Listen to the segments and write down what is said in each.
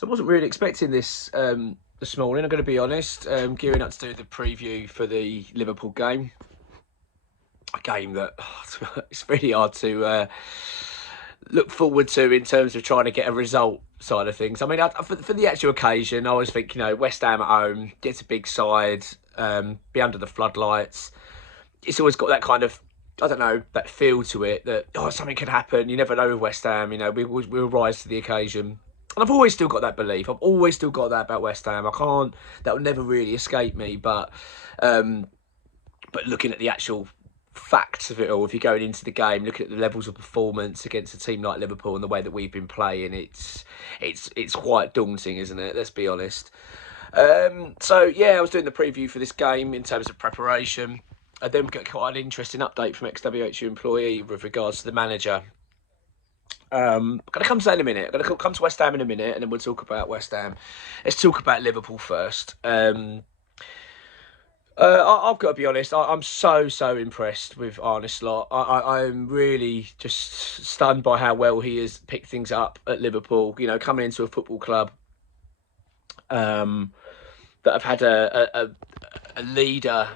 So I wasn't really expecting this this morning, I'm going to be honest. Gearing up to do the preview for the Liverpool game. A game that it's really hard to look forward to in terms of trying to get a result side of things. I mean, for the actual occasion, I always think, West Ham at home, gets a big side, be under the floodlights. It's always got that kind of, I don't know, that feel to it that, something could happen. You never know with West Ham, we'll rise to the occasion. And I've always still got that belief. I've always still got that about West Ham. That will never really escape me. But looking at the actual facts of it all, if you're going into the game, looking at the levels of performance against a team like Liverpool and the way that we've been playing, it's quite daunting, isn't it? Let's be honest. So yeah, I was doing the preview for this game in terms of preparation. I then got quite an interesting update from XWHU employee with regards to the manager. I'm going to come to that in a minute. I'm going to come to West Ham in a minute, and then we'll talk about West Ham. Let's talk about Liverpool first. I've got to be honest. I'm so impressed with Arne Slot. I'm really just stunned by how well he has picked things up at Liverpool. Coming into a football club that have had a leader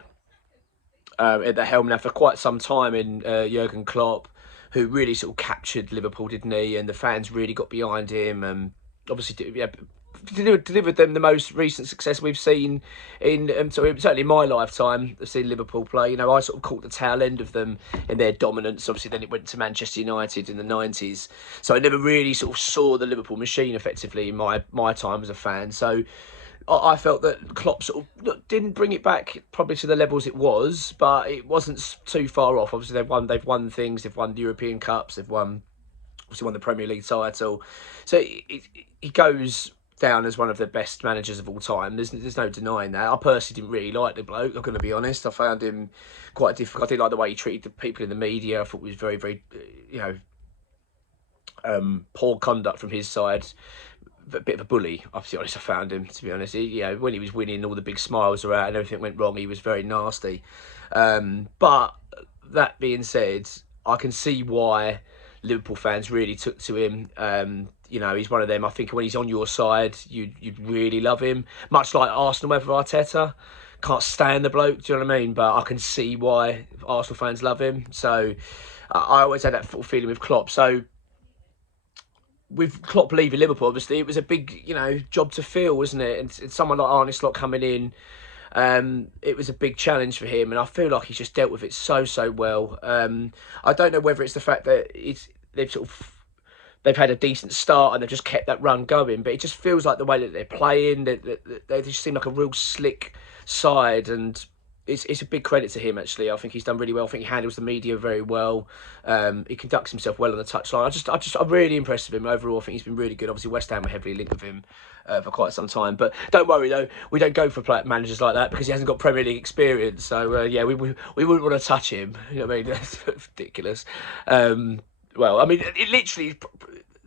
at the helm now for quite some time in Jurgen Klopp, who really sort of captured Liverpool, didn't he? And the fans really got behind him. Obviously, delivered them the most recent success we've seen in certainly in my lifetime. I've seen Liverpool play. I sort of caught the tail end of them in their dominance. Obviously, then it went to Manchester United in the 90s. So I never really sort of saw the Liverpool machine effectively in my time as a fan. So I felt that Klopp sort of didn't bring it back probably to the levels it was, but it wasn't too far off. Obviously, they've won things. They've won European Cups. They've won the Premier League title. So he goes down as one of the best managers of all time. There's no denying that. I personally didn't really like the bloke, I'm going to be honest. I found him quite difficult. I didn't like the way he treated the people in the media. I thought it was very, very, poor conduct from his side. A bit of a bully, I'll be honest. I found him, to be honest. When he was winning, all the big smiles were out and everything went wrong. He was very nasty. But that being said, I can see why Liverpool fans really took to him. He's one of them. I think when he's on your side, you'd really love him. Much like Arsenal with Arteta. Can't stand the bloke, do you know what I mean? But I can see why Arsenal fans love him. So I always had that feeling with Klopp. So with Klopp leaving Liverpool, obviously, it was a big, job to fill, wasn't it? And someone like Arne Slot coming in, it was a big challenge for him, and I feel like he's just dealt with it so well. I don't know whether it's the fact that they've had a decent start and they've just kept that run going, but it just feels like the way that they're playing, they just seem like a real slick side, and it's a big credit to him, actually. I think he's done really well. I think he handles the media very well. He conducts himself well on the touchline. I'm really impressed with him overall. I think he's been really good. Obviously, West Ham were heavily linked with him for quite some time. But don't worry, though. We don't go for managers like that because he hasn't got Premier League experience. So, we wouldn't want to touch him. You know what I mean? That's ridiculous. It literally...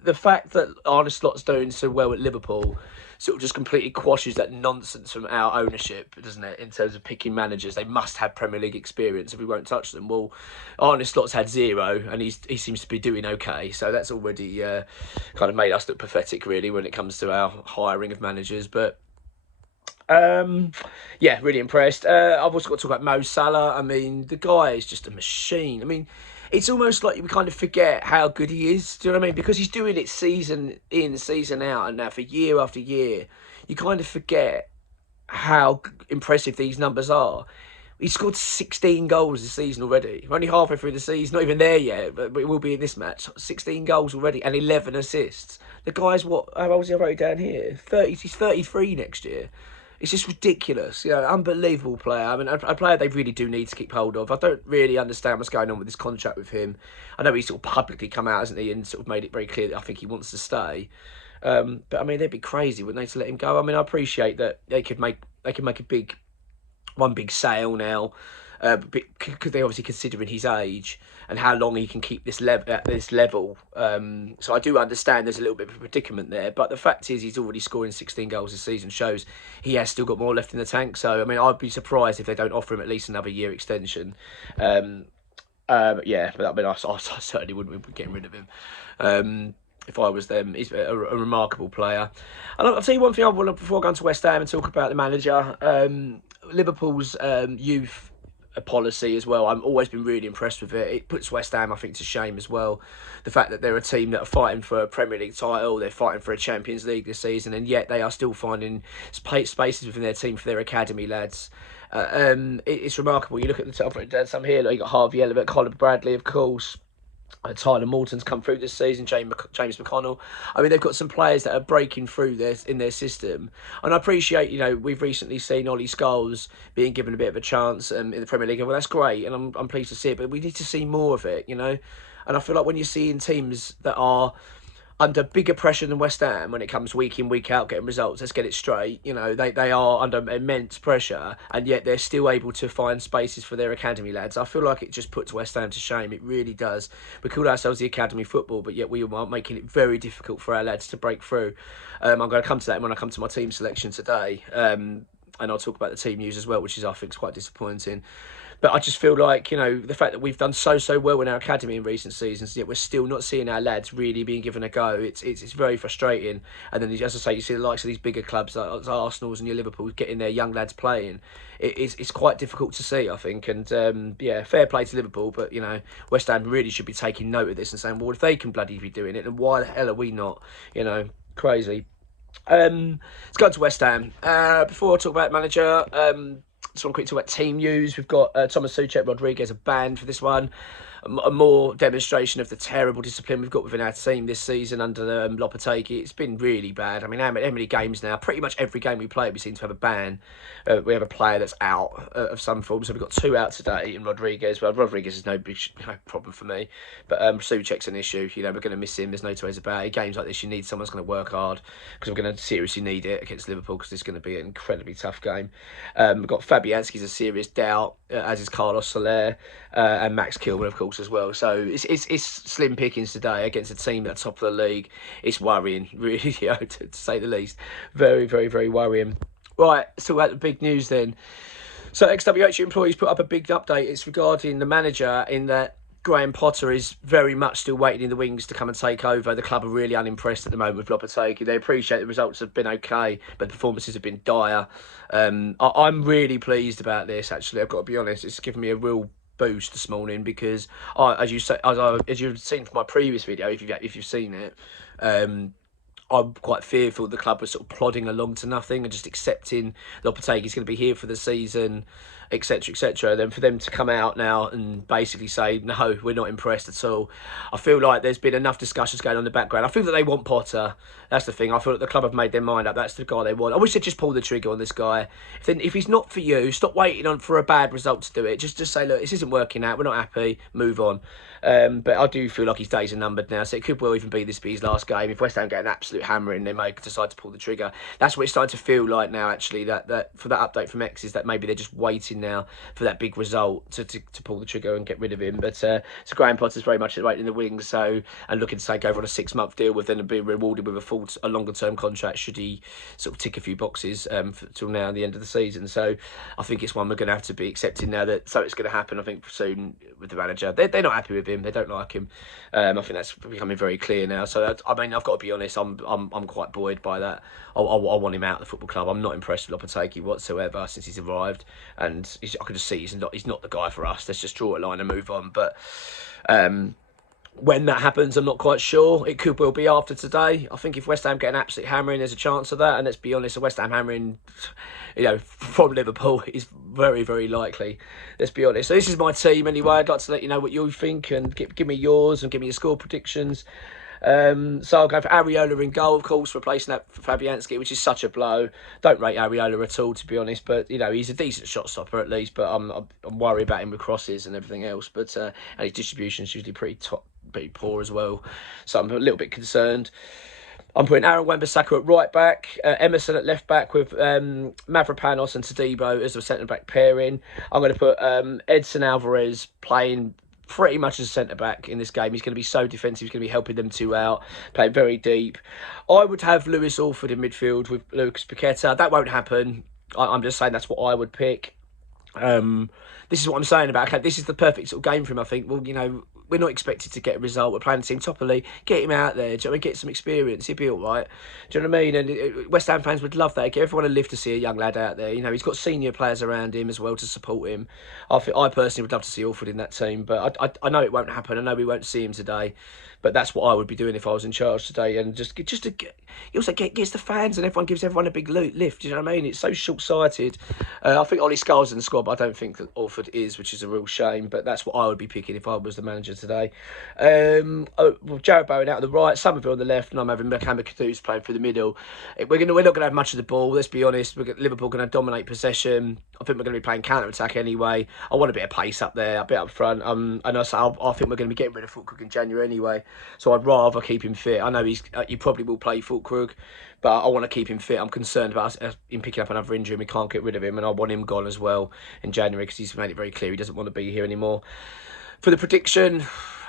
The fact that Arne Slot's doing so well at Liverpool sort of just completely quashes that nonsense from our ownership, doesn't it? In terms of picking managers, they must have Premier League experience if we won't touch them. Well, Arne Slot's had zero, and he seems to be doing okay. So that's already kind of made us look pathetic, really, when it comes to our hiring of managers. But really impressed. I've also got to talk about Mo Salah. I mean, the guy is just a machine. I mean, it's almost like we kind of forget how good he is. Do you know what I mean? Because he's doing it season in, season out, and now for year after year, you kind of forget how impressive these numbers are. He scored 16 goals this season already. We're only halfway through the season, not even there yet, but it will be in this match. 16 goals already and 11 assists. The guy's how old is he? I wrote it down here. He's 33 next year. It's just ridiculous, unbelievable player. I mean, a player they really do need to keep hold of. I don't really understand what's going on with this contract with him. I know he's sort of publicly come out, hasn't he, and sort of made it very clear that I think he wants to stay. But I mean, they'd be crazy, wouldn't they, to let him go? I mean, I appreciate that they could make one big sale now, because they're obviously considering his age and how long he can keep this at this level. So I do understand there's a little bit of a predicament there, but the fact is he's already scoring 16 goals this season, shows he has still got more left in the tank. So I mean, I'd be surprised if they don't offer him at least another year extension. But I mean, I certainly wouldn't be getting rid of him. if I was them. He's a remarkable player. And I'll tell you one thing I want to, before going to West Ham and talk about the manager, Liverpool's youth policy as well. I've always been really impressed with it. It puts West Ham, I think, to shame as well. The fact that they're a team that are fighting for a Premier League title, they're fighting for a Champions League this season, and yet they are still finding spaces within their team for their academy lads. It's remarkable. You look at the top, I've written down some here. Like you got Harvey Elliott, Colin Bradley, of course. Tyler Morton's come through this season, James McConnell. I mean, they've got some players that are breaking through in their system. And I appreciate, we've recently seen Ollie Scholes being given a bit of a chance in the Premier League. Well, that's great, and I'm pleased to see it, but we need to see more of it, And I feel like when you're seeing teams that are under bigger pressure than West Ham when it comes week in, week out, getting results. Let's get it straight. They are under immense pressure, and yet they're still able to find spaces for their academy lads. I feel like it just puts West Ham to shame. It really does. We call ourselves the academy football, but yet we are making it very difficult for our lads to break through. I'm going to come to that when I come to my team selection today. And I'll talk about the team news as well, which is, I think, is quite disappointing. But I just feel like, the fact that we've done so well in our academy in recent seasons, yet we're still not seeing our lads really being given a go. It's very frustrating. And then, as I say, you see the likes of these bigger clubs like Arsenal's and your Liverpool's getting their young lads playing. It's quite difficult to see, I think. And, fair play to Liverpool. But, West Ham really should be taking note of this and saying, well, if they can bloody be doing it, then why the hell are we not? Crazy. Let's go to West Ham. Before I talk about manager, just want to quickly talk about team news. We've got Thomas Souček, Rodriguez are banned for this one. A more demonstration of the terrible discipline we've got within our team this season under Lopetegui. It's been really bad. I mean, how many games now? Pretty much every game we play, we seem to have a ban. We have a player that's out of some form. So we've got 2 out today in Rodriguez. Well, Rodriguez is no big problem for me. But Souček's an issue. We're going to miss him. There's no two ways about it. Games like this, you need someone's going to work hard, because we're going to seriously need it against Liverpool, because this is going to be an incredibly tough game. We've got Fabianski's a serious doubt, as is Carlos Soler and Max Kilman, of course, as well. So it's slim pickings today against a team that's top of the league. It's worrying, really, to say the least. Very, very, very worrying. Right, let's talk about the big news then. So XWH employees put up a big update. It's regarding the manager, in that Graham Potter is very much still waiting in the wings to come and take over. The club are really unimpressed at the moment with Lopetegui. They appreciate the results have been okay, but the performances have been dire. I'm really pleased about this, actually. I've got to be honest. It's given me a real boost this morning, because as you've seen from my previous video, if you've seen it, I'm quite fearful the club was sort of plodding along to nothing and just accepting Lopetegui's going to be here for the season, etc., etc. Then for them to come out now and basically say, no, we're not impressed at all. I feel like there's been enough discussions going on in the background. I feel that they want Potter. That's the thing. I feel that the club have made their mind up. That's the guy they want. I wish they'd just pull the trigger on this guy. If he's not for you, stop waiting for a bad result to do it. Just say, look, this isn't working out. We're not happy. Move on. But I do feel like his days are numbered now, so it could well even be his last game. If West Ham get an absolute hammering, they may decide to pull the trigger. That's what it's starting to feel like now, actually, that for that update from X is that maybe they're just waiting now for that big result to pull the trigger and get rid of him. But so Graham Potter's very much waiting in the wings, and looking to take over on a 6-month deal, with then being rewarded with a longer-term contract should he sort of tick a few boxes till now, the end of the season. So I think it's one we're going to have to be accepting now, that so it's going to happen, I think, soon with the manager. They're not happy with him. They don't like him. I think that's becoming very clear now. So I've got to be honest. I'm quite buoyed by that. I want him out of the football club. I'm not impressed with Lopetegui whatsoever since he's arrived, and I can just see he's not the guy for us. Let's just draw a line and move on. But when that happens, I'm not quite sure. It could well be after today. I think if West Ham get an absolute hammering, there's a chance of that. And let's be honest, a West Ham hammering, from Liverpool is very, very likely. Let's be honest. So this is my team anyway. I'd like to let you know what you think, and give me yours, and give me your score predictions. So I'll go for Areola in goal, of course, replacing that for Fabianski, which is such a blow. Don't rate Areola at all, to be honest, but he's a decent shot stopper at least. But I'm worried about him with crosses and everything else. But and his distribution is usually pretty poor as well, so I'm a little bit concerned. I'm putting Aaron Wan-Bissaka at right back, Emerson at left back, with Mavropanos and Todibo as a centre back pairing. I'm going to put Edson Alvarez playing pretty much as a centre-back in this game. He's going to be so defensive. He's going to be helping them two out, playing very deep. I would have Lewis Orford in midfield with Lucas Paqueta. That won't happen. I'm just saying that's what I would pick. This is what I'm saying about, okay, this is the perfect sort of game for him, I think. Well, we're not expected to get a result. We're playing the team top of the league. Get him out there. Do you know what I mean? Get some experience. He'll be all right. Do you know what I mean? And West Ham fans would love that. Everyone would live to see a young lad out there. You know, he's got senior players around him as well to support him. I personally would love to see Alford in that team, but I know it won't happen. I know we won't see him today. But that's what I would be doing if I was in charge today, and just to get, he also gets the fans and everyone gives everyone a big lift. Do you know what I mean? It's so short-sighted. I think Ollie Scar's in the squad, but I don't think that Alford is, which is a real shame. But that's what I would be picking if I was the manager today. Well, Jarrod Bowen out on the right, Somerville on the left, and I'm having Mohamed Kudus playing through the middle. We're not going to have much of the ball. Let's be honest. Liverpool going to dominate possession. I think we're going to be playing counter-attack anyway. I want a bit of pace up there, a bit up front. And I think we're going to be getting rid of Fulkrug in January anyway. So I'd rather keep him fit. I know he probably will play Fulkrug, but I want to keep him fit. I'm concerned about him picking up another injury and we can't get rid of him, and I want him gone as well in January because he's made it very clear he doesn't want to be here anymore. For the prediction,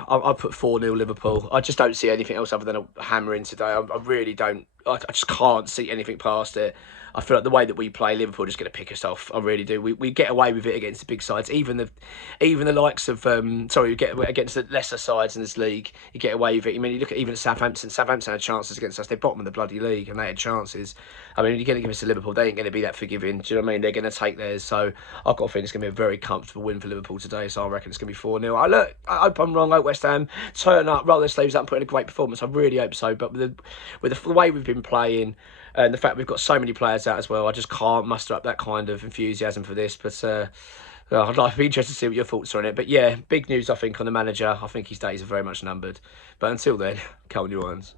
I'll put 4-0 Liverpool. I just don't see anything else other than a hammering today. I really don't. I just can't see anything past it. I feel like the way that we play, Liverpool are just going to pick us off. I really do. We get away with it against the big sides, even the likes of we get against the lesser sides in this league. You get away with it. I mean, you look at even Southampton. Southampton had chances against us. They're bottom of the bloody league, and they had chances. I mean, you're going to give us to Liverpool. They ain't going to be that forgiving. Do you know what I mean? They're going to take theirs. So I've got a feeling it's going to be a very comfortable win for Liverpool today. So I reckon it's going to be 4-0. I hope I'm wrong. I hope West Ham turn up, roll their sleeves up, and put in a great performance. I really hope so. But with the way we've been playing, and the fact we've got so many players out as well, I just can't muster up that kind of enthusiasm for this. But I'd be interested to see what your thoughts are on it. But yeah, big news, I think, on the manager. I think his days are very much numbered. But until then, come on, your ones.